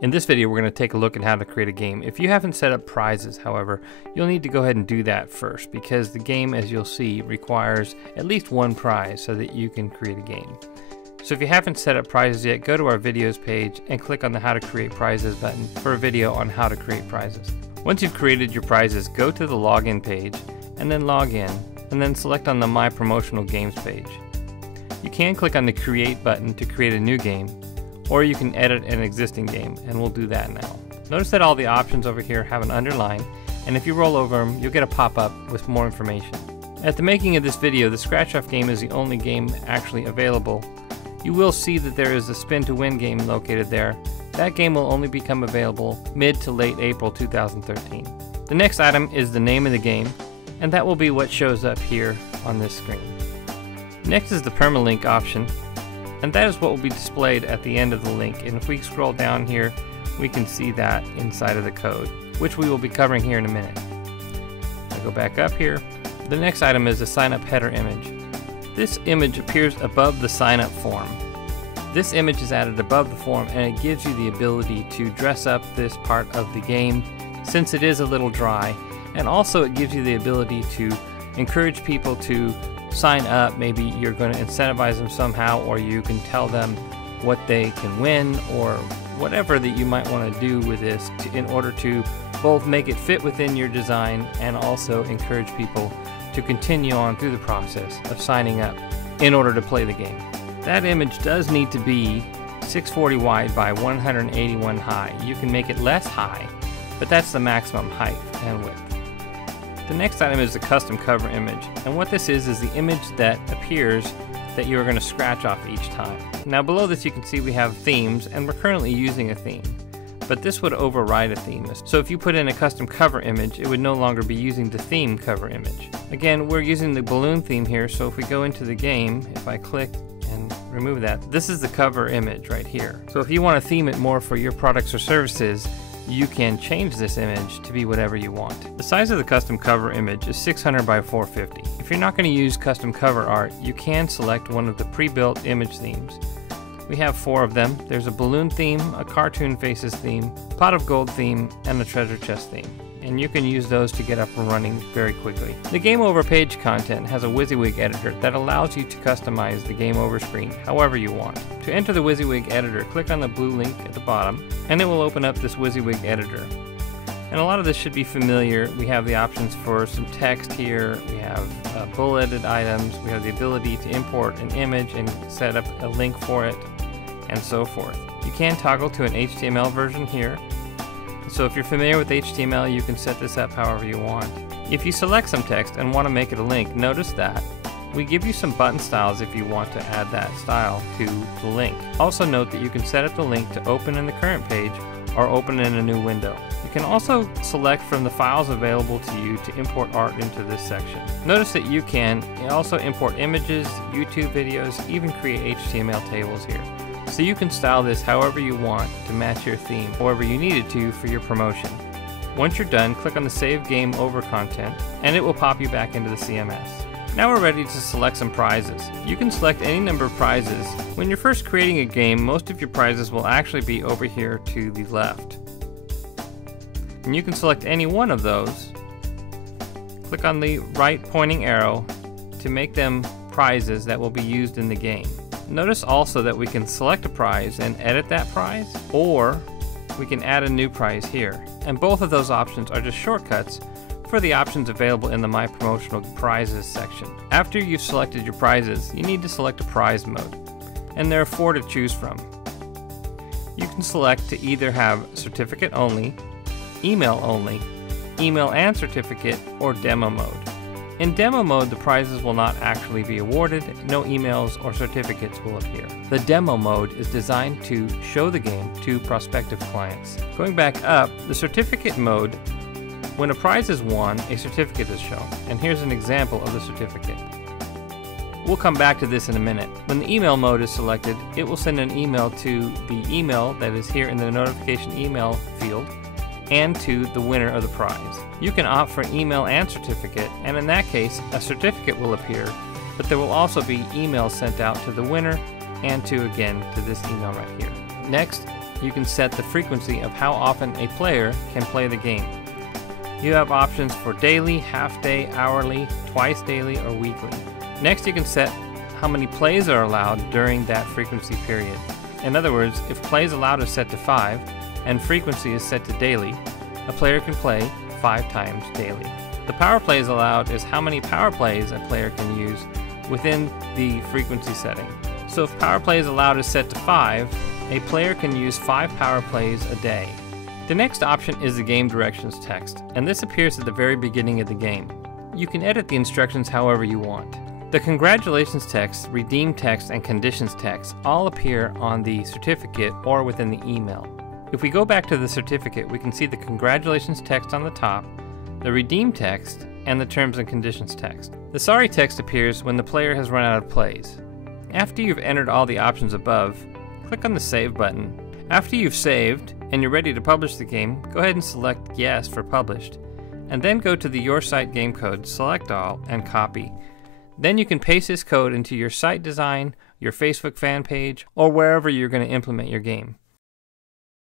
In this video, we're going to take a look at how to create a game. If you haven't set up prizes, however, you'll need to go ahead and do that first, because the game, as you'll see, requires at least one prize so that you can create a game. So if you haven't set up prizes yet, go to our videos page and click on the How to Create Prizes button for a video on how to create prizes. Once you've created your prizes, go to the login page and then log in, and then select on the MyPromoGames page. You can click on the Create button to create a new game, or you can edit an existing game, and we'll do that now. Notice that all the options over here have an underline, and if you roll over them, you'll get a pop-up with more information. At the making of this video, the scratch-off game is the only game actually available. You will see that there is a spin-to-win game located there. That game will only become available mid to late April 2013. The next item is the name of the game, and that will be what shows up here on this screen. Next is the permalink option, and that is what will be displayed at the end of the link. And if we scroll down here, we can see that inside of the code, which we will be covering here in a minute. I'll go back up here. The next item is the sign up header image. This image appears above the sign up form. This image is added above the form, and it gives you the ability to dress up this part of the game since it is a little dry, and also it gives you the ability to encourage people to sign up. Maybe you're going to incentivize them somehow, or you can tell them what they can win, or whatever that you might want to do with this in order to both make it fit within your design and also encourage people to continue on through the process of signing up in order to play the game. That image does need to be 640 wide by 181 high. You can make it less high, but that's the maximum height and width. The next item is the custom cover image, and what this is the image that appears that you are going to scratch off each time. Now below this you can see we have themes, and we're currently using a theme, but this would override a theme. So if you put in a custom cover image, it would no longer be using the theme cover image. Again, we're using the balloon theme here, so if we go into the game, if I click and remove that, this is the cover image right here. So if you want to theme it more for your products or services, you can change this image to be whatever you want. The size of the custom cover image is 600 by 450. If you're not going to use custom cover art, you can select one of the pre-built image themes. We have 4 of them. There's a balloon theme, a cartoon faces theme, pot of gold theme, and a treasure chest theme. And you can use those to get up and running very quickly. The Game Over page content has a WYSIWYG editor that allows you to customize the Game Over screen however you want. To enter the WYSIWYG editor, click on the blue link at the bottom, and it will open up this WYSIWYG editor. And a lot of this should be familiar. We have the options for some text here, we have bulleted items, we have the ability to import an image and set up a link for it, and so forth. You can toggle to an HTML version here. So if you're familiar with HTML, you can set this up however you want. If you select some text and want to make it a link, notice that we give you some button styles if you want to add that style to the link. Also note that you can set up the link to open in the current page or open in a new window. You can also select from the files available to you to import art into this section. Notice that you can also import images, YouTube videos, even create HTML tables here. So you can style this however you want to match your theme, however you need it to for your promotion. Once you're done, click on the Save Game Over content, and it will pop you back into the CMS. Now we're ready to select some prizes. You can select any number of prizes. When you're first creating a game, most of your prizes will actually be over here to the left. And you can select any one of those. Click on the right pointing arrow to make them prizes that will be used in the game. Notice also that we can select a prize and edit that prize, or we can add a new prize here. And both of those options are just shortcuts for the options available in the My Promotional Prizes section. After you've selected your prizes, you need to select a prize mode, and there are 4 to choose from. You can select to either have certificate only, email only, email and certificate, or demo mode. In demo mode, the prizes will not actually be awarded, no emails or certificates will appear. The demo mode is designed to show the game to prospective clients. Going back up, the certificate mode, when a prize is won, a certificate is shown. And here's an example of the certificate. We'll come back to this in a minute. When the email mode is selected, it will send an email to the email that is here in the notification email field, and to the winner of the prize. You can opt for email and certificate, and in that case, a certificate will appear, but there will also be emails sent out to the winner and to, again, to this email right here. Next, you can set the frequency of how often a player can play the game. You have options for daily, half day, hourly, twice daily, or weekly. Next, you can set how many plays are allowed during that frequency period. In other words, if plays allowed is set to 5 and frequency is set to daily, a player can play 5 times daily. The power plays allowed is how many power plays a player can use within the frequency setting. So if power plays allowed is set to 5, a player can use 5 power plays a day. The next option is the game directions text, and this appears at the very beginning of the game. You can edit the instructions however you want. The congratulations text, redeem text, and conditions text all appear on the certificate or within the email. If we go back to the certificate, we can see the congratulations text on the top, the redeem text, and the terms and conditions text. The sorry text appears when the player has run out of plays. After you've entered all the options above, click on the Save button. After you've saved and you're ready to publish the game, go ahead and select Yes for Published, and then go to the Your Site game code, select all, and copy. Then you can paste this code into your site design, your Facebook fan page, or wherever you're going to implement your game.